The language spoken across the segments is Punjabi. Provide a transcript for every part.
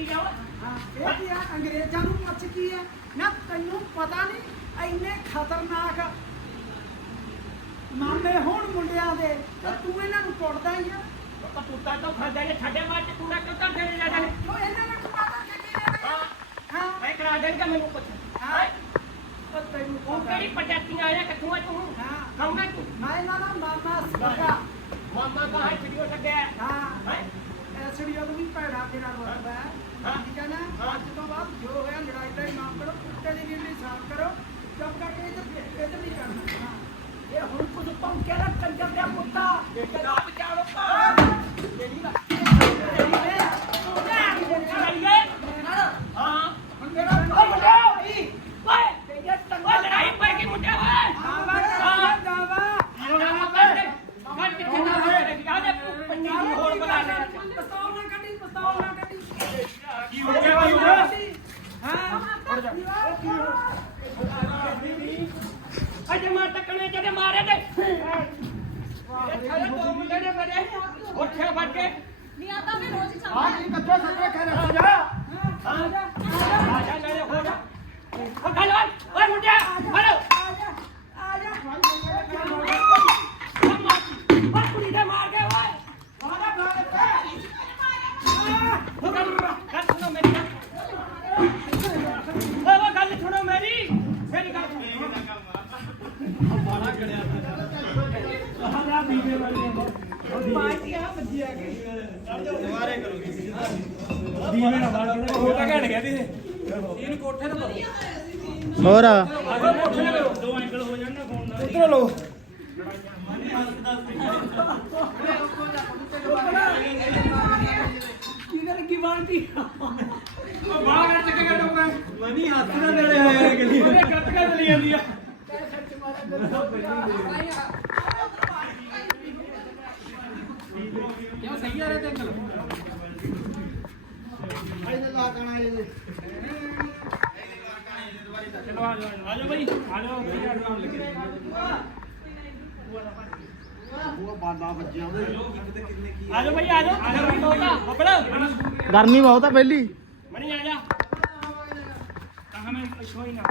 ਕੀ ਜਾਓ? ਹਾਂ ਇਹ ਕੀ ਆ ਅੰਗਰੇਜ਼ਾਂ ਨੂੰ ਪੁੱਛ ਕੀ ਹੈ? ਨਾ ਤੈਨੂੰ ਪਤਾ ਨਹੀਂ ਇੰਨੇ ਖਤਰਨਾਕ ਮਾਮੇ ਹੋਣ ਮੁੰਡਿਆਂ ਦੇ ਤੇ ਤੂੰ ਇਹਨਾਂ ਨੂੰ ਕੁੱਟਦਾ ਹੀ ਆ। ਤਾਂ ਪੁੱਤਾਂ ਤੋਂ ਖਾਂਦਾ ਨੇ ਛੱਡੇ ਮਾਰ ਤੇ ਕੂੜਾ ਕਿਉਂ ਤਾਂ ਫੇਰੇ ਜਾਂਦੇ ਨੇ ਤੂੰ ਇਹਨਾਂ ਨੂੰ ਕੁੱਟਦਾ ਕਿ ਕੀ ਨੇ ਹਾਂ ਹਾਂ। ਮੈਂ ਕਰਾ ਦੇਂਗਾ ਮੈਨੂੰ ਕੁਛ ਹਾਂ। ਉਹ ਤੈਨੂੰ ਉਹ ਪਤਾ ਕਿਹੜੀ ਪ੍ਰਜਾਤੀਆਂ ਆਇਆ ਕਿੱਥੋਂ ਆ ਤੂੰ ਹਾਂ। ਹੈ ਤੂੰ? ਮੈਂ ਇਹਨਾਂ ਦਾ ਮਾਮਾ ਸੀਗਾ ਮਾਮਾ ਦਾ ਹੈ ਵੀਡੀਓ ਲੱਗਿਆ ਹਾਂ? ਹੈ। ਐਸਡੀਓ ਨੂੰ ਵੀ ਭੈੜਾ ਤੇਰਾ ਹੈ ਹਾਂ। ਠੀਕ ਹੈ ਨਾ ਅੱਜ ਤੋਂ ਬਾਅਦ ਜੋ ਹੋਇਆ, ਲੜਾਈ ਦਾ ਨਾਮ ਕਰੋ, ਕੁੱਤੇ ਦੀ ਗਿਣਤੀ ਸਾਫ਼ ਕਰੋ। ਚੁੱਪ ਕਰਕੇ ਇੱਧਰ ਇੱਧਰ ਨਹੀਂ ਕਰਨਾ ਇਹ ਹੁਣ ਕੁਝ ਪੰਮ ਕੇ ਰੱਖ ਕੰਜਰ ਦਾ ਪੁੱਤਾ ਇਹ ਕਿਹੜਾ ਵਿਚਾਰੋ ਪਾ ਜਿਹੜੀ ਨਾ ਹਾਂ ਹੁਣ ਮੇਰਾ ਓ ਮੁੰਡਾ ਓਏ ਤੇ ਤੰਗਾ ਲੜਾਈ ਪੈ ਗਈ ਮੁੰਡਾ ਓਏ ਆਵਾ ਕਰ ਜਾਵਾ ਪਿਸਤੌਲ ਨਾ ਕੱਢੀ ਪਿਸਤੌਲ ਨਾ ਕੱਢੀ ਕੀ ਹੋ ਗਿਆ ਕੀ ਹੋ ਗਿਆ ਹਾਂ ਅਜੇ ਮਾਰ ਟੱਕਣੇ ਜਦੇ ਮਾਰੇ ਤੇ ਇਹ ਖਾਲੇ ਦੋ ਮੁੰਡੇ ਨੇ ਮੇਰੇ ਉੱਠਿਆ ਵੱਟ ਕੇ। ਨਹੀਂ ਆਤਾ ਮੈਂ ਰੋਜ਼ ਹੀ ਆ ਕੀ ਕੱਚਾ ਸੱਜਾ ਕਹਿ ਰਿਹਾ ਜਾ। ਆ ਜਾ ਆ ਜਾ ਆ ਜਾ ਲੈ ਹੋ ਜਾ। ਉਹ ਗੱਲ ਓਏ। ਮੁੰਡਿਆ ਹਲੋ ਆ ਜਾ ਆ ਜਾ ਕੁੜੀ ਦੇ ਮਾਰ ਕੇ ਓਏ। ਬਾਲ ਪੈ ਉਹ ਗੱਲ ਗੱਲ ਸੁਣੋ ਮੇਰੀ। ਓਏ ਉਹ ਗੱਲ ਸੁਣੋ ਮੇਰੀ। ਮੇਰੀ ਗੱਲ ਸੁਣੋ। ਉਹ ਤਾਂ। ਘਟ ਗਿਆ ਦੀ ਹੋਰ ਦੋ ਐਂਗਲ ਹੋ ਜਾਣ ਨਾ ਫੋਨ ਨਾਲ ਉਧਰ ਲੋ ਕਿਹਨੇ ਲੱਗੀ ਬਾਲਟੀ ਬਾਹਰ ਚੱਕ ਕੇ ਡੋਕਦਾ ਮੈਂ ਵੀ ਹੱਥ ਨਾਲ ਨੇੜੇ ਆਇਆ ਗਲੀ ਉਹਨੇ ਗੱਤਕਾ ਚਲੀ ਆ ਸਹੀ ਆ ਤੇ ਅੰਕਲ ਚਲੋ ਆ ਜਾਓ ਆ ਜਾਓ ਭਾਈ ਆ ਜਾਓ ਭਾਈ ਆ ਜਾਓ ਲੱਗੇ ਆ ਜਾ ਭਾਈ ਆ ਜਾ ਗਰਮੀ ਬਹੁਤ ਆ ਆਪਣਾ ਗਰਮੀ ਬਹੁਤ ਆ ਪਹਿਲੀ। ਮਣੀ ਆ ਜਾ। ਕਹਾਂ ਮੈਂ ਇੱਥੋਂ ਹੀ ਨਾ।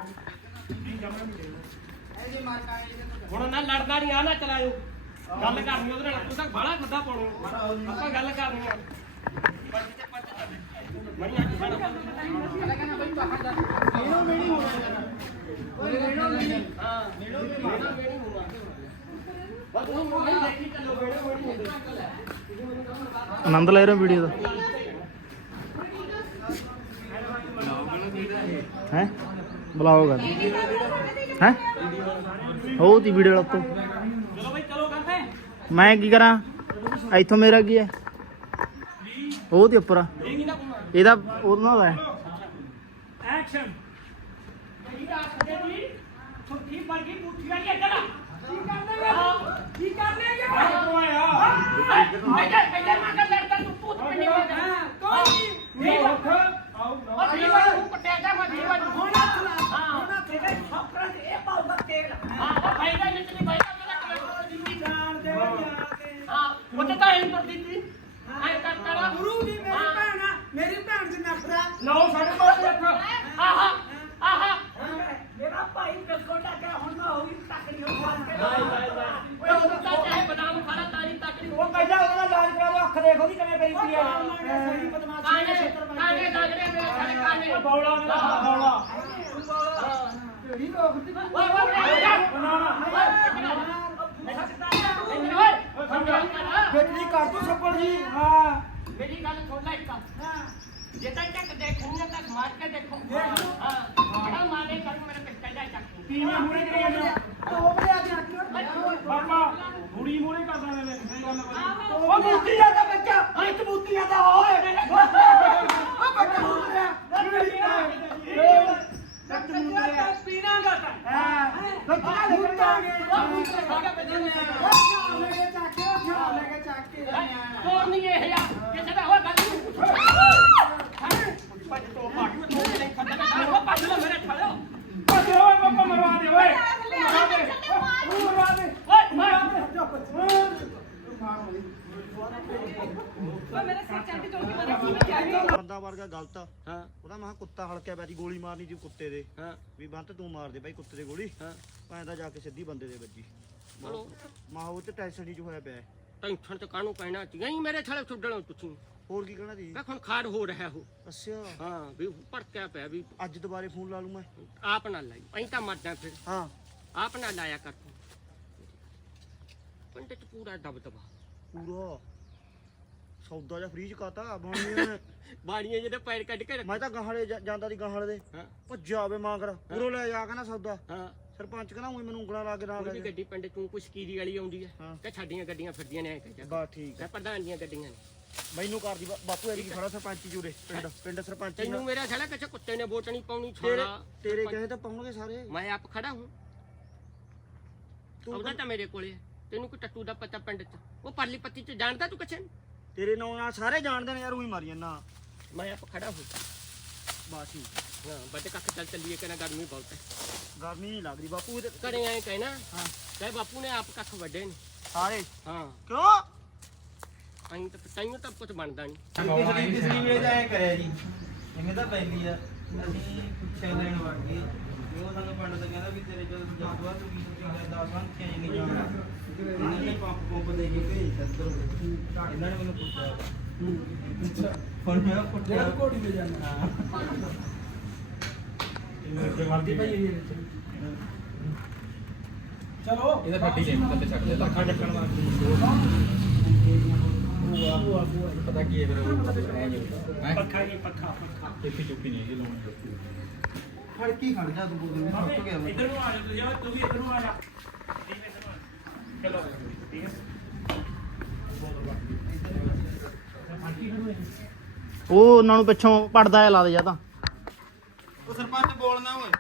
ਨਹੀਂ ਜਮਾ ਨਹੀਂ ਹੁਣ ਨਾ ਲੜਦਾ ਨਹੀਂ ਆ ਨਾ ਚਲਾਇਓ। ਗੱਲ ਕਰਨੀ ਉਹਦੇ ਨਾਲ, ਤੂੰ ਤਾਂ ਬਾਹਲਾ ਖੱਦਾ ਪਾਉਣਾ। ਆਪਾਂ ਗੱਲ ਕਰਨੀ ਆ। ਆਨੰਦ ਲੈ ਰਹੇ ਹੋ ਵੀਡੀਓ ਦਾ। ਹੈ? ਬੁਲਾਓ ਗੱਲ। ਹੈ? ਉਹ ਤੀ ਵੀਡੀਓ ਉੱਤੇ ਚਲੋ ਮੈਂ ਕੀ ਕਰਾਂ? ਇੱਥੋਂ ਮੇਰਾ ਕੀ ਹੈ? ਉਹ ਤੇ ਉੱਪਰ ਆ। ਇਹ ਕੀ ਨਾ ਇਹਦਾ ਉਹਨਾਂ ਦਾ ਹੈ। ਐਕਸ਼ਨ ਕੀ ਰਾਤ ਦੇ ਜੀ ਸੁੱਖੀ ਪਰ ਗਈ ਮੁੱਠੀ ਵਾਲੀ ਇੱਧਰ ਆ। ਕੀ ਕਰਨੇ ਗਾ ਕੀ ਕਰਨੇ ਗਾ ਕੋ ਆਇਆ। ਇੱਧਰ ਇੱਧਰ ਮੈਂ ਕਰ ਲੜਦਾ ਤੂੰ ਪੁੱਤ ਪਿੰਡੀ ਹਾਂ ਕੋਈ ਨਹੀਂ। ਨਹੀਂ ਉੱਠ ਆਓ ਉਹ ਠੀਕ ਹੈ ਤੂੰ ਪਟਿਆ ਜਾ ਮੈਂ ਠੀਕ ਹੈ ਹੁਣ ਹਾਂ ਹੁਣ ਲਾ ਛੋਕਰਾਂ ਦੇ ਇਹ ਪਾਉਗਾ ਤੇਲ ਹਾਂ ਉਹ ਦਾ ਨਿੱਤ ਨਹੀਂ ਭਾਈ ਦਾ ਜਾਣ ਦੇ ਜਾਣ ਦੇ ਹਾਂ ਉਹ ਤਾਂ ਤਾਂ ਇਹ ਕਰਦੀ ਸੀ ਐ ਕਰ ਕਰ ਗੁਰੂ ਦੀ ਮੇਰੀ ਭੈਣ ਆ ਮੇਰੀ ਭੈਣ ਚ ਨਖਰਾ ਲਓ ਸਾਡੇ ਕੋਲ ਰੱਖ ਆਹਾ ਆਹਾ ਮੇਰਾ ਭਾਈ ਆ ਗਿਆ ਹੁਣ ਮੈਂ ਹੋ ਗਈ ਤਕੜੀ ਹੋ ਗਈ ਓਏ ਉਹ ਤਾਂ ਚਾਹੇ ਬਦਾਮ ਖਾਣਾ ਤਾਰੀ ਤੱਕੜੀ ਉਹ ਪਹਿਲਾਂ ਉਹਦਾ ਇਲਾਜ ਕਰਾ ਲਓ ਅੱਖ ਦੇਖੋ ਦੀ ਕਿਵੇਂ ਕਰੀ ਪਈ ਆ ਸਹੀ ਬਦਮਾਸ਼ੀ ਕਾਨੇ ਕਾਨੇ ਗਾਗਰੇ ਮੇਰੇ ਸਾਰੇ ਕਾਨੇ ਬੌਲਾ ਨਾ ਬੌਲਾ ਢੇੜੀ ਲੋਕ ਦੀ ਓਏ ਓਏ ਬੇਟੀ ਕਰ ਤੂੰ ਸੱਪੜ ਜੀ ਹਾਂ ਮੇਰੀ ਗੱਲ ਸੁਣ ਲੈ ਇੱਕ ਹਾਂ ਜੇ ਤੱਕ ਦੇਖੂੰਗਾ ਤੱਕ ਮਾਰ ਕੇ ਦੇਖੂੰ ਹਾਂ। ਬੜਾ ਮਾਰੇ ਕਰ ਮੇਰੇ ਪਿੱਛੇ ਜਾ ਚੱਕ। ਤੀਵੇਂ ਮੂਰੇ ਕਰੀ ਜਾਂਦਾ? ਤੋਪ ਲਿਆ ਕੇ ਰੱਖਿਓ। ਪਾਪਾ ਬੁੜੀ ਮੂਰੇ ਕਰਦਾ ਸਹੀ ਗੱਲ ਹੈ ਉਹ ਮੁੱਤੀ ਜਾਂਦਾ ਬੱਚਾ ਹਾਂ ਤੇ ਮੁੱਤੀ ਜਾਂਦਾ ਓਏ ਉਹ ਬੱਚਾ ਮੁੱਤ ਗਿਆ ਬੱਚਾ ਮੁੱਤ ਗਿਆ ਪੀਣਾ ਗਾ ਤਾਂ ਹਾਂ ਬੱਚਾ ਮੁੱਤਾਂਗੇ ਉਹ ਲੈ ਕੇ ਚੱਕ ਕੇ ਉਹ ਲੈ ਕੇ ਚੱਕ ਕੇ ਹੋਰ ਨਹੀਂ ਇਹ ਆ ਕਿਸੇ ਦਾ ਹੋਰ ਗੱਲ ਨਹੀਂ ਭੱਜ ਤੋਂ ਭਾਗ ਤੋਂ ਨਹੀਂ ਖੱਡਾ ਉਹ ਭੱਜ ਲੈ ਮੇਰੇ ਛਾੜੋ ਓਏ ਓਏ ਪਾਪਾ ਮਰਵਾ ਦੇ ਓਏ ਮਰਵਾ ਦੇ ਉਹ ਮਰਵਾ ਦੇ ਓਏ ਮਾਰ ਮਾਰ ਦੇ ਉਹ ਮੇਰੇ ਸਿਰ ਚੰਡੀ ਚੌਂਕੀ ਮਾਰੇ ਸੀ ਮੈਂ ਕਿਹਾ ਵੀ ਬੰਦਾ ਵਰਗਾ ਗਲਤ ਆ। ਹਾਂ। ਉਹਦਾ ਮੈਂ ਕਿਹਾ ਕੁੱਤਾ ਹਲਕਿਆ ਪਿਆ ਸੀ ਗੋਲੀ ਮਾਰਨੀ ਸੀ ਕੁੱਤੇ ਦੇ। ਹਾਂ। ਵੀ ਬੰਤ ਤੂੰ ਮਾਰ ਦੇ ਬਾਈ ਕੁੱਤੇ ਦੇ ਗੋਲੀ। ਹਾਂ। ਭਾਂ ਦਾ ਜਾ ਕੇ ਸਿੱਧੀ ਬੰਦੇ ਦੇ ਵੱਜੀ। ਚਲੋ ਮਾਂ ਉਹ ਤੇ ਟੈਨਸ਼ਨ ਹੀ ਚ ਹੋਇਆ ਪਿਆ। ਟੈਨਸ਼ਨ ਤੇ ਕਾਹਨੂੰ ਪੈਣਾ? ਸੀ ਨਹੀਂ ਮੇਰੇ ਥਲੇ ਛੁੱਡਣੋ ਤੁਸੀਂ। ਹੋਰ ਕੀ ਕਹਿਣਾ ਸੀ ਮੈਂ ਹੁਣ ਖਾਰ ਹੋ ਰਿਹਾ ਹੋ ਅੱਛਾ। ਹਾਂ ਵੀ ਭੜਕਿਆ ਪਿਆ ਵੀ। ਅੱਜ ਦੁਬਾਰੇ ਫੋਨ ਲਾ ਲੂ ਮੈਂ। ਆਪ ਨਾ ਲਾਈ। ਐਂ ਤਾਂ ਮਰਦਾ ਫਿਰ। ਹਾਂ। ਆਪ ਨਾ ਲਾਇਆ ਕਰ ਤੂੰ। ਪਿੰਡ ਚ ਪੂਰਾ ਦਬਦਬਾ। ਪੂਰਾ? ਸੌਦਾ ਜਾਂ ਫ੍ਰੀਜ ਕਾਤਾ ਬਣੀਆਂ ਬਾੜੀਆਂ ਜਿਹਦੇ ਪੈਰ ਕੱਢ ਕੇ ਮੈਂ ਤਾਂ ਗਾਹਲੇ ਜਾਂਦਾ ਦੀ ਗਾਹਲੇ ਦੇ। ਹਾਂ। ਭੱਜਿਆ ਆਵੇ ਮਾਂ ਕਰ ਉਰੋਂ ਲੈ ਜਾ ਕੇ ਨਾ ਸੌਦਾ। ਹਾਂ। ਸਰਪੰਚ ਕਹਿੰਦਾ ਉਹੀ ਮੈਨੂੰ ਉਂਗਲਾਂ ਲਾ ਕੇ ਨਾ ਉਹਦੀ ਲੈ ਗੱਡੀ ਪਿੰਡ ਚੋਂ ਕੋਈ ਸਕੀਰੀ ਵਾਲੀ ਆਉਂਦੀ ਹੈ। ਤੇ ਸਾਡੀਆਂ ਗੱਡੀਆਂ ਫਿਰਦੀਆਂ ਨੇ ਐ ਕਹਿ ਬਾ ਠੀਕ ਹੈ ਪ੍ਰਧਾਨ ਦੀਆਂ ਗੱਡੀਆਂ ਨੇ। ਮੈਨੂੰ ਕਰਦੀ ਬਾਪੂ ਐਰੀ ਖੜਾ ਸਰਪੰਚ ਜੂਰੇ ਪਿੰਡ ਪਿੰਡ ਸਰਪੰਚ ਤੈਨੂੰ। ਮੇਰਾ ਸਾਲਾ ਕਿਸੇ ਕੁੱਤੇ ਨੇ ਵੋਟ ਨਹੀਂ ਪਾਉਣੀ ਛਾਲਾ। ਤੇਰੇ ਕਹੇ ਤਾਂ ਪਾਉਣਗੇ ਸਾਰੇ। ਮੈਂ ਆਪ ਖੜਾ ਹੂੰ। ਤੂੰ ਤਾਂ ਮੇਰੇ ਕੋਲੇ ਤੈਨੂੰ ਕੋਈ ਟੱਟੂ ਦਾ ਪਤਾ ਪਿੰਡ ਚ। ਉਹ ਪਰਲੀ ਪੱਤੀ ਚ ਜਾਣਦਾ ਤੂੰ ਨੂੰ ਤੇਰੇ ਨਾਂ ਨਾਲ ਸਾਰੇ ਜਾਣਦੇ ਨੇ ਯਾਰ ਉਹੀ ਮਾਰੀ ਜਾਂਦਾ। ਮੈਂ ਆਪ ਖੜਾ ਹੂੰ ਬਸ ਹੀ ਹਾਂ ਬੱਟੇ ਕੱਖ ਚੱਲ ਚੱਲੀਏ ਕਹਿੰਦਾ ਗਰਮੀ ਬਹੁਤ ਹੈ। ਗਰਮੀ ਨਹੀਂ ਲੱਗਦੀ ਬਾਪੂ ਇਹਦੇ ਘਰੇ ਆਏ ਕਹਿਣਾ ਹਾਂ। ਕਹੇ ਬਾਪੂ ਨੇ ਆਪ ਕੱਖ ਵੱਡੇ ਨੇ। ਸਾਰੇ? ਹਾਂ। ਕਿਉਂ? ਅਹੀਂ ਤਾਂ ਤੈਨੂੰ ਤਾਂ ਕੁਝ ਬਣਦਾ ਨਹੀਂ ਪਿਛਲੀ ਪਿਛਲੀ ਵੇਲੇ ਤਾਂ ਐ ਕਰਿਆ ਜੀ। ਜਿਵੇਂ ਤਾਂ ਪੈਂਦੀ ਆ। ਅਸੀਂ ਪੁੱਛਿਆ ਲੈਣ ਵੜ ਗਏ। ਵੀ ਉਹ ਸਾਨੂੰ ਪੰਡਤ ਕਹਿੰਦਾ ਵੀ ਤੇਰੇ ਜਦੋਂ ਜਾਦੂਆ ਤੂੰ ਕੀ ਤੁਸੀਂ ਦਸ ਵਾਂ ਚੇਂਜ ਨਹੀਂ ਜਾਣਾ? ਇਹਨਾਂ ਨੇ ਪੰਪ ਪੰਪ ਦੇ ਕੇ ਭੇਜ ਇੱਧਰ। ਇਹਨਾਂ ਨੇ ਮੈਨੂੰ ਪੁੱਛਿਆ ਅੱਛਾ ਹੁਣ ਮੈਂ ਪੁੱਛਿਆ। ਘੋੜੀ ਤੇ ਜਾਣਾ। ਹਾਂ। ਵਰਦੀ ਭਾਈ ਇਹ ਚਲੋ ਇਹਦਾ ਫੱਟੀ ਜੇ ਤੇ ਛੱਡ ਦੇ ਲੱਖਾਂ ਚੱਕਣ ਦਾ ਪਤਾ ਕੀ ਹੈ ਫਿਰ ਪੱਖਾ ਹੀ ਪੱਖਾ ਪੱਖਾ। ਚੁੱਪੀ ਚੁੱਪੀ ਨਹੀਂ ਇਹ ਲਾਉਣੀ ਖੜਕੀ ਖੜ ਜਾ ਤੂੰ ਬੋਲ ਮੈਂ ਟੁੱਟ ਗਿਆ ਮੈਂ। ਇੱਧਰ ਨੂੰ ਆ ਜਾ ਤੂੰ ਯਾਰ ਤੂੰ ਵੀ ਇੱਧਰ ਨੂੰ ਆ ਜਾ। ਚਲੋ ਠੀਕ ਹੈ। ਉਹ ਉਹਨਾਂ ਨੂੰ ਪਿੱਛੋਂ ਪੜਦਾ ਜਿਹਾ ਲਾ ਦੇ ਜਾਂ ਤਾਂ। ਉਹ ਸਰਪੰਚ ਬੋਲਣਾ ਓਏ।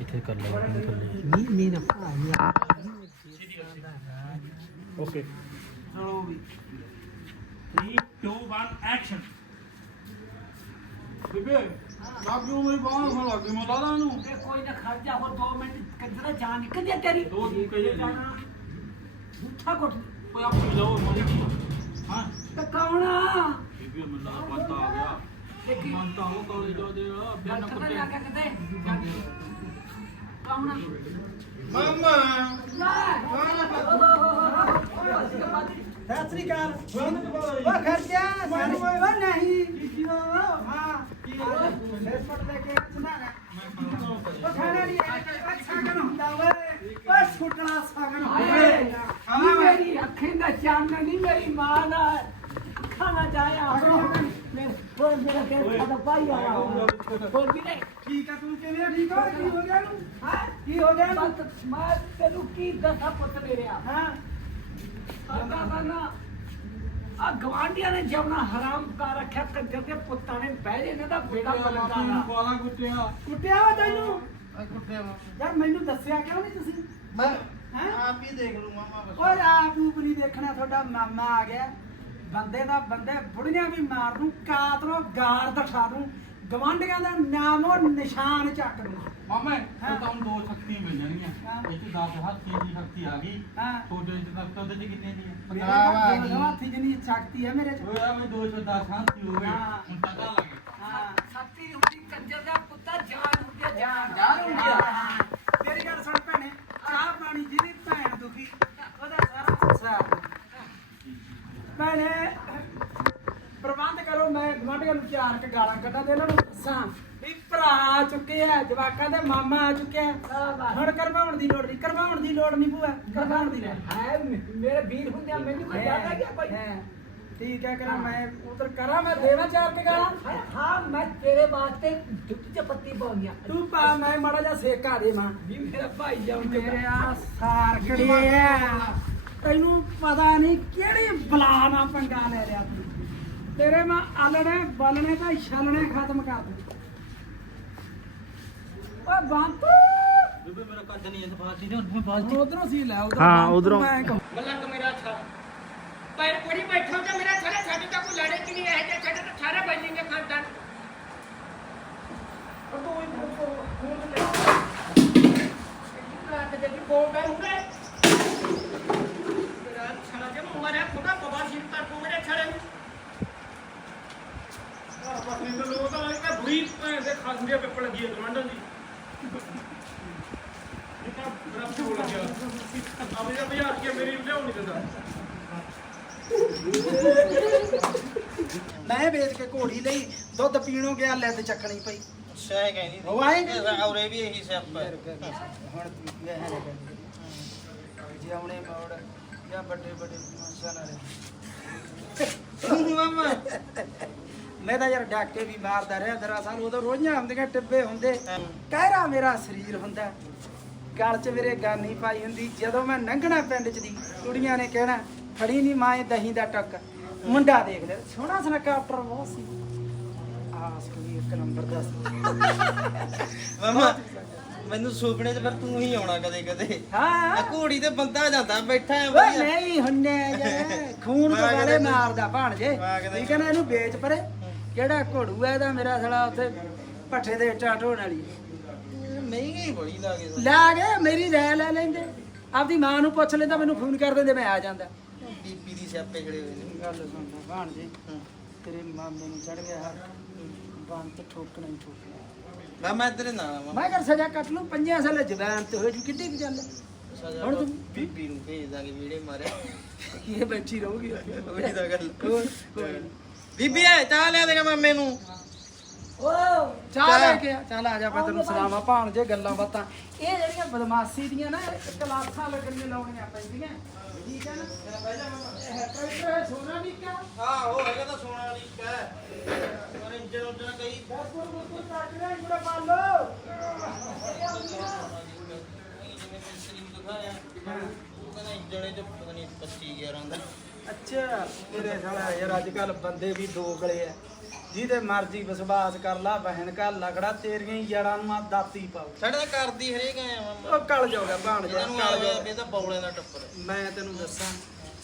ਇੱਥੇ ਕਰ ਲੈ ਓਕੇ। ਚਲੋ ਵੀ। 3 2 1 ਐਕਸ਼ਨ ਬੀਬੇ ਬਾਬੂ ਮੇਰੀ ਬਾਹ ਖਾ ਲੱਗ ਗਈ ਮੈਂ ਲਾਦਾ ਨੂੰ ਤੇ ਕੋਈ ਨਾ ਖੜ ਜਾ ਹੋਰ 2 ਮਿੰਟ ਕਿੱਧਰ ਜਾਣ ਨਿਕਲ ਜਾ ਤੇਰੀ? ਦੋ ਦੂ ਕਹੇ ਜੀ ਮੁੱਠਾ ਘੁੱਟ ਓਏ ਆਪਣੀ ਜਾਓ ਮਾਰੀ ਹਾਂ ਤੇ ਕੌਣ ਆ? ਬੀਬੀ ਮੈਨੂੰ ਲੱਗਾ ਪਤਾ ਆ ਗਿਆ। ਦੇਖੀ। ਮਨ ਤਾਂ ਉਹ ਕਾਲਜ ਦਾ ਦੇ ਆ ਬਿਨਾਂ ਡਾਕਟਰ ਕੁੱਤੇ ਨੇ ਆ ਕੇ ਕਿਤੇ। ਕੌਣ ਆ? ਮਾਮਾ। ਸਤਿ ਸ੍ਰੀ ਅਕਾਲ। ਉਹ ਖਰਚਾ ਸਾਨੂੰ ਉਹ ਨਹੀਂ। ਕੀ ਹਾਂ। ਕੀ ਫੇਸਬੁੱਕ ਲੈ ਕੇ ਸੁਣਾਗਾ ਉਹ ਖਾਣਾ ਨਹੀਂ ਉਹ ਸਾਗਨ ਹੁੰਦਾ ਓਏ। ਉਹ ਛੁੱਟਣਾ ਸਾਗਨ ਹਾਏ। ਹੁੰਦਾ ਹਾਂ ਮੇਰੀ ਅੱਖਾਂ ਦਾ ਚਾਨਣ ਨਹੀਂ ਮੇਰੀ ਮਾਂ ਦਾ। ਖਾਣਾ ਜਾਇਆ। ਕੋਲ ਮੇਰਾ ਕੇ ਖਾਦਾ ਪਾਈ ਆਇਆ ਹੋਰ ਵੀ ਨਹੀਂ ਠੀਕ ਆ ਤੂੰ ਕਿਵੇਂ ਆ? ਠੀਕ ਹੋ? ਕੀ ਹੋ ਗਿਆ ਨੂੰ ਹਾਂ? ਕੀ ਹੋ ਗਿਆ ਨੂੰ ਮੈਂ ਤੈਨੂੰ ਕੀ ਦੱਸਾਂ ਪੁੱਤ ਮੇਰਿਆ। ਹਾਂ। ਆ ਗਵਾਂਡੀਆਂ ਨੇ ਜਮਨਾ ਹਰਾਮ ਕਰ ਰੱਖਿਆ ਕੰਜਰ ਦੇ ਪੁੱਤਾਂ ਨੇ ਬਹਿ ਇਹਨਾਂ ਦਾ ਬੇੜਾ ਬਲਕਾਣਾ ਕਾਲਾ ਕੁੱਤਿਆ ਕੁੱਟਿਆ। ਵਾ ਤੈਨੂੰ? ਕੁੱਤਿਆ ਯਾਰ ਮੈਨੂੰ ਦੱਸਿਆ ਕਿਉਂ ਨਹੀਂ ਤੁਸੀਂ? ਮੈਂ ਹੈਂ? ਆਪ ਹੀ ਦੇਖ ਲੂ ਮਾਮਾ ਬਸ। ਓਏ ਆਪ ਨੂੰ ਨਹੀਂ ਦੇਖਣਾ ਤੁਹਾਡਾ ਮਾਮਾ ਆ ਗਿਆ। ਬੰਦੇ ਦਾ ਬੰਦੇ ਬੁੜੀਆਂ ਵੀ ਮਾਰ ਦੂੰ ਕਾਤਰੋਂ ਗਾਰ ਦਿਖਾ ਦੂੰ। ਗਵਾਂਢੀਆਂ ਦਾ ਨਾਮੋ ਨਿਸ਼ਾਨ ਚੱਕ ਦੂੰ। ਮਾਮਾ ਹਾਂ। ਇਹ ਤਾਂ ਹੁਣ ਦੋ ਸ਼ਕਤੀਆਂ ਮਿਲ ਹਾਂ। ਜਾਣਗੀਆਂ ਇਹ ਚ 10 ਹੱਥੀ ਦੀ ਸ਼ਕਤੀ ਆ ਗਈ। ਹਾਂ। ਤੁਹਾਡੇ ਚ ਤੱਕ ਉਹਦੇ ਚ ਕਿੰਨੇ ਦੀ ਹੈ ਮੇਰੇ ਪੰਜਾਹ ਕੋਲ ਦੋ ਹੱਥੀ ਜਿੰਨੀ ਸ਼ਕਤੀ ਹੈ ਮੇਰੇ ਚ। ਓਏ ਆ ਮੈਂ 210 ਹੱਥੀ ਹੋ ਗਏ। ਹਾਂ। ਹੁਣ ਪਤਾ ਲੱਗੇ ਹਾਂ। ਸੱਤੀ ਹੁੰਦੀ ਕੰਜਰ ਦਾ ਪੁੱਤਾ ਜਾਨ ਹੁੰਦੀ ਆ, ਜਾਨ। ਜਾਨ ਹੁੰਦੀ ਆ। ਤੇਰੀ ਗੱਲ ਸੁਣ ਭੈਣੇ ਚਾਹ ਪਾਣੀ ਜਿਹਦੀ ਭੈਣ ਦੁਖੀ ਉਹਦਾ ਸਾਰਾ ਸੰਸਾਰ ਦੁਖੀ। ਭੈਣੇ ਪ੍ਰਬੰਧ ਕਰੋ ਮੈਂ ਗਵਾਂਢੀਆਂ ਨੂੰ ਚਾਰ ਕ ਗਾਲਾਂ ਕੱਢਾਂ ਤੇ ਇਹਨਾਂ ਨੂੰ ਦੱਸਾਂ ਵੀ ਭਰਾ ਆ ਚੁੱਕੇ ਆ ਜਵਾਕਾਂ ਦੇ ਮਾਮਾ ਆ ਚੁੱਕੇ ਆ। ਹੁਣ ਕਰਵਾਉਣ ਦੀ ਲੋੜ ਨਹੀਂ ਕਰਵਾਉਣ ਦੀ ਲੋੜ ਨਹੀਂ ਭੂਆ ਕਰਵਾਉਣ ਦੀ ਲੋੜ। ਹੈ ਮੇਰੇ ਵੀਰ ਹੁੰਦੇ ਆ, ਮੈਨੂੰ ਕੋਈ ਜ਼ਿਆਦਾ ਗਿਆ ਕੋਈ? ਹੈ। ਠੀਕ ਹੈ ਕਰਾਂ ਮੈਂ ਉਧਰ ਕਰਾਂ ਮੈਂ ਦੇਵਾਂ ਚਾਰ ਕੇ ਗਾਲਾਂ ਹਾਂ, ਹਾਂ ਮੈਂ ਤੇਰੇ ਵਾਸਤੇ ਦੁੱਧ ਚ ਪੱਤੀ ਪਾਉਣੀ ਆ ਤੂੰ ਪਾ ਮੈਂ ਮਾੜਾ ਜਿਹਾ ਸੇਕਾ ਦੇ ਮਾਂ ਵੀ ਮੇਰਾ ਭਾਈ ਜਾਉਂ ਮੇਰੇ ਆ ਸਾਰਕੜੇ ਆ। ਤੈਨੂੰ ਪਤਾ ਨਹੀਂ ਕਿਹੜੀ ਬਲਾ ਨਾਲ ਪੰਗਾ ਲੈ ਰਿਆ ਤੂੰ। ਤੇਰੇ ਮੈਂ ਆਲਣੇ ਬਲਣੇ ਤਾਂ ਛਲਣੇ ਖਤਮ ਕਰ ਦੂੰ ਓਏ ਬੰਤੂ। ਬੀਬੇ ਮੇਰਾ ਕੱਦ ਨਹੀਂ ਇਸ ਬਾਲਟੀ ਦੇ ਹੁਣ ਬਾਲਟੀ ਉਧਰੋਂ ਸੀ ਲੈ ਉਧਰ ਹਾਂ, ਉੱਧਰੋਂ। ਮਲੰਗ ਮੇਰਾ ਛਾ ਪੈਰ ਪੜੀ ਬੈਠਾ ਤੇ ਮੇਰਾ ਛੜਾ ਛੱਡ ਤਾਂ ਕੋਈ ਲੜੇ ਕਿ ਨਹੀਂ ਇਹ ਜੇ ਛੱਡ ਤਾਂ ਸਾਰੇ ਬੈਠेंगे ਖਾਨਦਾਨ ਉਹ ਤੋਂ ਹੀ ਫੋਨ ਤੇ ਰਾਤ ਦੇ ਵੀ ਦੋ ਪੈਰ ਹੁੰਦੇ ਤੇਰਾ ਛੜਾ ਜੇ ਮਾਰਿਆ ਥੋੜਾ ਪਵਾ ਸੀ ਤਾਂ ਤੂੰ ਮੇਰੇ ਛੜੇ ਨੂੰ ਆਹ ਪਤਨੀ ਤੇ ਲੋਕ ਤਾਂ ਇਹ ਬੁਰੀ ਭੈਣ ਦੇ ਖਾਸ ਦੀ ਪਿੱਪਲ ਲੱਗੀ ਹੈ ਗਵਾਂਢਣ ਦੀ ਇਹ ਤਾਂ ਬੜਾ ਫੂਲ ਲੱਗਿਆ ਆਵੇ ਦਾ ਬਾਜ਼ਾਰ ਕੇ ਮੇਰੀ ਲਿਆਉ ਨਹੀਂ ਦਿੰਦਾ ਮੈਂ ਵੇਚ ਕੇ ਘੋੜੀ ਲਈ ਦੁੱਧ ਪੀਣੋਂ ਗਿਆ ਲੈਦ ਚੱਕਣੀ ਪਈ। ਅੱਛਾ ਇਹ ਕਹਿੰਦੀ ਸੀ। ਉਹ ਆਏਂ ਨੀ? ਇਹ ਔਰੇ ਵੀ ਇਹੀ ਸਿਆਪਾ ਹੈ ਹੁਣ ਪੀ ਹੈ ਨਾ ਜੇ ਆਉਣੇ ਮੋੜ ਜਾਂ ਵੱਡੇ ਵੱਡੇ ਮਾਨਸਾਂ ਨਾਲ। ਮਾਮਾ ਮੈਂ ਤਾਂ ਯਾਰ ਡਾਕੇ ਵੀ ਮਾਰਦਾ ਰਿਹਾ ਦਰਅਸਲ ਉਦੋਂ ਰੋਈਆਂ ਹੁੰਦੀਆਂ ਟਿੱਬੇ ਹੁੰਦੇ। ਕਹਿਰਾ ਮੇਰਾ ਸਰੀਰ ਹੁੰਦਾ। ਗਲ 'ਚ ਮੇਰੇ ਗਾਨੀ ਪਾਈ ਹੁੰਦੀ। ਜਦੋਂ ਮੈਂ ਲੰਘਣਾ ਪਿੰਡ 'ਚ ਦੀ ਕੁੜੀਆਂ ਨੇ ਕਹਿਣਾ ਖੜੀ ਨਹੀਂ ਮਾਏ ਦਹੀਂ ਦਾ ਟੱਕ। ਮੁੰਡਾ ਦੇਖ ਲੈ ਸੋਹਣਾ ਸੁਨੱਖਾ ਡਾਕਟਰ ਬਹੁਤ ਸੀ। ਆਸ ਕੋਈ ਇੱਕ ਨੰਬਰ ਦਾ ਸੀ। ਮਾਮਾ ਮੈਨੂੰ ਸੁਪਨੇ 'ਚ ਫਿਰ ਤੂੰ ਹੀ ਆਉਣਾ ਕਦੇ ਕਦੇ। ਆ ਹਾਂ ਘੋੜੀ ਤੇ ਬੰਦਾ ਜਾਂਦਾ ਬੈਠਾ ਹੈ ਓਏ ਵਧੀਆ। ਨਹੀਂ ਹੁੰਨੇ ਜੇ ਖੂਨ ਤੋਂ ਵਾਲੇ ਮਾਰਦਾ ਭਾਣਜੇ। ਕਿਤੇ- ਠੀਕ ਹੈ ਨਾ ਇਹਨੂੰ ਵੇਚ ਪਰੇ। ਕਿਹੜਾ ਘੋੜੂ ਹੈ ਇਹਦਾ ਮੇਰਾ ਸਾਲਾ ਉੱਥੇ ਪੱਠੇ ਦੇ ਇੱਟਾਂ ਢੋਣ ਵਾਲੀ। ਮਹਿੰਗੀ ਬੜੀ ਲਾਗੇ ਲੈ ਗਏ ਮੇਰੀ ਰਾਇ ਲੈ ਲੈਂਦੇ। ਆਪਦੀ ਮਾਂ ਨੂੰ ਪੁੱਛ ਲੈਂਦਾ ਮੈਨੂੰ ਫੋਨ ਕਰ ਦਿੰਦੇ ਮੈਂ ਆ ਜਾਂਦਾ। ਦੀ ਸਿਆਪੇ ਖੜੇ ਹੋਏ ਨੇ। ਗੱਲ ਸੁਣਦਾ ਭਾਣਜੇ ਹੂੰ। ਤੇਰੇ ਮਾਮੇ ਨੂੰ ਚੜ ਗਿਆ ਹਰ ਬੰਤ ਠੋਕਣਾ ਹੀ ਠੋਕਣਾ। ਮੈਂ ਮੈਂ ਤੇਰੇ ਨਾਲ ਆਵਾਂ। ਮੈਂ ਕਰ ਸਜ਼ਾ ਕੱਟ ਲੂੰ ਪੰਜਾਂ ਸਾਲ ਜਵਾਨ ਤੇ ਹੋ ਜੂ ਕਿੱਡੀ ਕੁ ਗੱਲ ਹੈ? ਸਜ਼ਾ ਹੁਣ ਤੂੰ- ਬੀਬੀ ਨੂੰ ਭੇਜ ਦਾਂਗੇ ਵੀੜੇ ਮਾਰਿਆ। ਇਹ ਬੈਠੀ ਰਹੂਗੀ ਉਹੀ ਤਾਂ ਗੱਲ। ਹੋਰ ਕੋਈ ਨੀ। ਬੀਬੀ ਐ ਚਾਹ ਲਿਆ ਦੇਗਾ ਮਾਮੇ ਨੂੰ। ਚਾਹ ਲੈ ਕੇ ਆ। ਚੱਲ ਆ ਜਾ ਮੈਂ ਤੈਨੂੰ ਸਲਾਮਾ ਭਾਣ ਜੇ ਗੱਲਾਂ ਬਾਤਾਂ। ਇਹ ਜਿਹੜੀਆਂ ਬਦਮਾਸ਼ੀ ਦੀਆਂ ਨਾ ਇਹ ਕਲਾਸਾਂ ਲੱਗਣੀਆਂ ਲਾਉਣੀਆਂ ਪੈਂਦੀਆਂ। ਠੀਕ ਹੈ ਨਾ? ਇਹ ਟਰੈਕਟਰ ਸੋਨਾ ਨਹੀਂ ਕਾ ਹਾਂ ਉਹ ਹੈਗਾ ਤਾਂ ਸੋਨਾ ਵਾਲੀ ਕਾ ਪਰ ਇੰਜਨ ਉਜਨ ਕਈ ਦਸ ਕੋਲ ਕੋਈ ਟਰੈਕਟਰ ਹੈ ਜਿਹੜਾ ਪਾ ਲੋ ਜਿਵੇਂ ਮਿਸਤਰੀ ਨੂੰ ਦਿਖਾਇਆ ਉਹ ਕਹਿੰਦਾ ਇੰਜਣੇ ਚ ਪਤਾ ਨਹੀਂ 25 11 ਦਾ। ਅੱਛਾ। ਤੇਰੇ ਸਾਲਾ ਯਾਰ ਅੱਜ ਕੱਲ ਬੰਦੇ ਵੀ ਦੋ ਗਲੇ ਆ। ਜਿਹਦੇ ਮਰਜ਼ੀ ਵਿਸ਼ਵਾਸ ਕਰ ਲਾ ਬਹਿਣ ਕਾ ਲਗੜਾ ਤੇਰੀਆਂ ਹੀ ਜੜਾਂ ਨੂੰ ਆ ਦਾਤੀ ਪਾਉ। ਸਾਡੇ ਤਾਂ ਕਰਦੀ ਹਰੇਕ ਮਾਮਾ। ਉਹ ਕਲ ਜਾਊਗਾ ਭਾਣ ਜਾ ਕਲ ਜਾਊਗਾ ਇਹ ਤਾਂ ਬੌਲੇ ਦਾ ਟੱਪਰ ਮੈਂ ਤੈਨੂੰ ਦੱਸਾਂ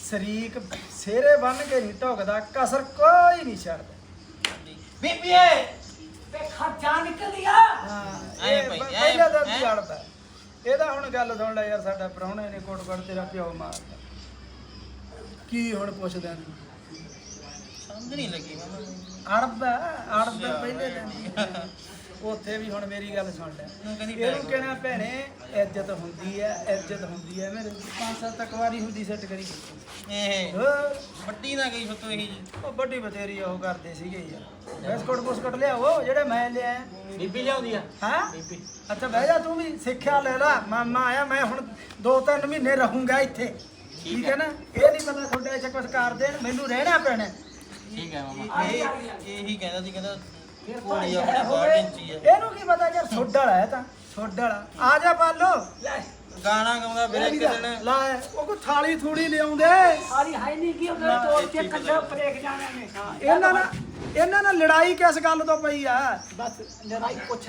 ਸਰੀਕ ਸਿਹਰੇ ਬੰਨ ਕੇ ਨਹੀਂ ਢੁਕਦਾ ਕਸਰ ਕੋਈ ਨਹੀਂ ਛੱਡਦਾ। ਬੀਬੀ ਐ ਤੇ ਖਰਚਾ ਨਿਕਲ ਗਿਆ ਹਾਂ ਐਂ ਇਹ ਐਂ, ਪਹਿਲਾਂ ਦਾ ਐਂ। ਜੜਦਾ ਇਹਦਾ ਹੁਣ ਗੱਲ ਸੁਣ ਲੈ ਯਾਰ ਸਾਡਾ ਪ੍ਰਾਹੁਣੇ ਨੇ ਕੋਟ ਕੋਟ ਤੇਰਾ ਪਿਓ ਮਾਰਦਾ ਕੀ ਹੁਣ ਪੁੱਛਦਾ ਤੂੰ ਸਮਝ ਨਹੀਂ ਲੱਗੀ ਮਾਮਾ ਅੜਬ ਅੜਬ ਪਹਿਲੇ ਦਿਨ। ਹੀ। ਉੱਥੇ ਵੀ ਹੁਣ ਮੇਰੀ ਗੱਲ ਸੁਣ ਲੈ। ਇਹਨੂੰ ਕਹਿੰਦੀ ਇਹਨੂੰ ਕਹਿਣਾ ਭੈਣੇ ਇੱਜ਼ਤ ਹੁੰਦੀ ਹੈ ਇੱਜ਼ਤ ਹੁੰਦੀ ਹੈ। ਮੇਰੇ ਪੰਜ ਸੱਤ ਤੱਕ ਵਾਰੀ ਹੁੰਦੀ ਸੈੱਟ ਕਰੀ। ਇਹ ਹੋਰ, ਵੱਡੀ ਨਾ ਗਈ ਫਤੋ ਇਹੀ ਜੀ। ਉਹ ਵੱਡੀ ਬਤੇਰੀ ਉਹ ਕਰਦੇ ਸੀਗੇ ਯਾਰ। ਬਿਸਕੁਟ ਬੁਸਕੁਟ ਲਿਆਓ ਜਿਹੜੇ ਮੈਂ ਲਿਆ। ਬੀਬੀ ਲਿਆਉਂਦੀ ਆ? ਹਾਂ? ਅੱਛਾ ਬਹਿ ਜਾ ਤੂੰ ਵੀ ਸਿੱਖਿਆ ਲੈ ਲੈ। ਮਾਮਾ ਆਇਆ ਮੈਂ ਹੁਣ ਦੋ ਤਿੰਨ ਮਹੀਨੇ ਰਹੂੰਗਾ ਇੱਥੇ। ਠੀਕ ਹੈ। ਨਾ? ਇਹ ਨਹੀਂ ਪਤਾ ਤੁਹਾਡੇ ਇੱਥੇ ਕੁਝ ਕਰ ਦੇਣ ਮੈਨੂੰ ਰਹਿਣਾ ਪੈਣਾ। ਠੀਕ ਹੈ ਮਾਮਾ। ਇਹ ਇਹੀ ਕਹਿੰਦਾ ਸੀ ਕਹਿੰਦਾ ਘੋੜੀ ਆਪਣੀ ਬਾਹਰ ਇੰਚੀ ਆ। ਇਹਨੂੰ ਕੀ ਪਤਾ ਯਾਰ ਸੁੱਡ ਵਾਲਾ ਹੈ ਤਾਂ ਸੁੱਡ ਵਾਲਾ। ਆ ਜਾ ਪਾਲੋ। ਗਾਣਾ ਗਾਉਂਦਾ ਵੀਰੇ ਇੱਕ ਦਿਨ। ਲੈ ਉਹ ਕੋ ਥਾਲੀ ਥੂੜੀ ਲਿਆਉਂਦੇ। ਸਾਰੀ ਹੈ ਨਹੀਂ ਕੀ ਉਹਦੇ ਤੋੜ ਕੇ ਕੱਢੋ ਬ੍ਰੇਕ ਜਾਣੇ ਨੇ ਇਹਨਾਂ ਨਾਲ ਇਹਨਾਂ ਨਾਲ ਲੜਾਈ ਕਿਸ ਗੱਲ ਤੋਂ ਪਈ ਆ? ਬਸ ਲੜਾਈ ਪੁੱਛ